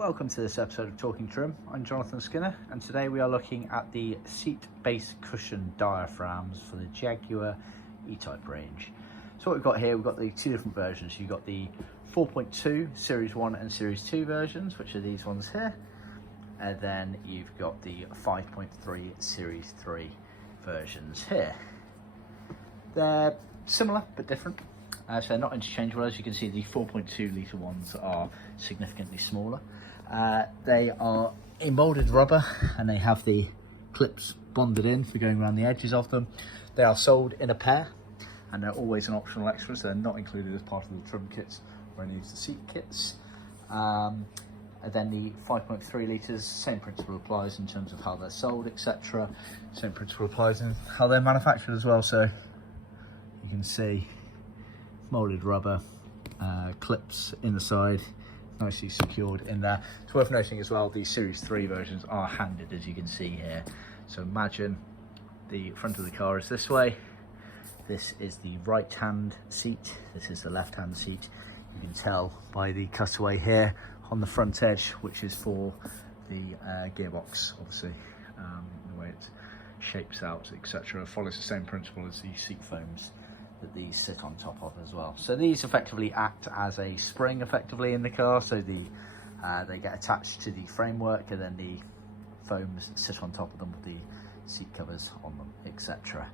Welcome to this episode of Talkin Trim. I'm Jonathon Skinner, and today we are looking at the Seat Base Cushion Diaphragms for the Jaguar E-Type range. So what we've got here, we've got the two different versions. You've got the 4.2 Series 1 and Series 2 versions, which are these ones here. And then you've got the 5.3 Series 3 versions here. They're similar but different. So they're not interchangeable. As you can see, the 4.2 litre ones are significantly smaller. They are in molded rubber and they have the clips bonded in for going around the edges of them. They are sold in a pair and they're always an optional extra, so they're not included as part of the trim kits or any of the seat kits. And then the 5.3 litres, same principle applies in terms of how they're sold, etc. Same principle applies in how they're manufactured as well. So you can see molded rubber clips in the side, nicely secured in there. It's worth noting as well, the Series 3 versions are handed, as you can see here. So imagine the front of the car is this way. This is the right hand seat, this is the left hand seat. You can tell by the cutaway here on the front edge, which is for the gearbox, obviously. The way it shapes out, etc., follows the same principle as the seat foams that these sit on top of as well. So these effectively act as a spring effectively in the car, so they get attached to the framework and then the foams sit on top of them with the seat covers on them, etc.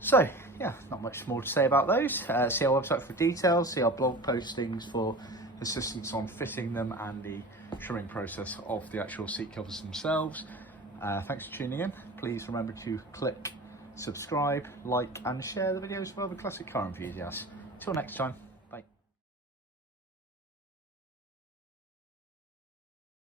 So yeah, not much more to say about those. See our website for details, see our blog postings for assistance on fitting them and the trimming process of the actual seat covers themselves. Thanks for tuning in. Please remember to click subscribe, like and share the videos with other classic car enthusiasts. Till next time.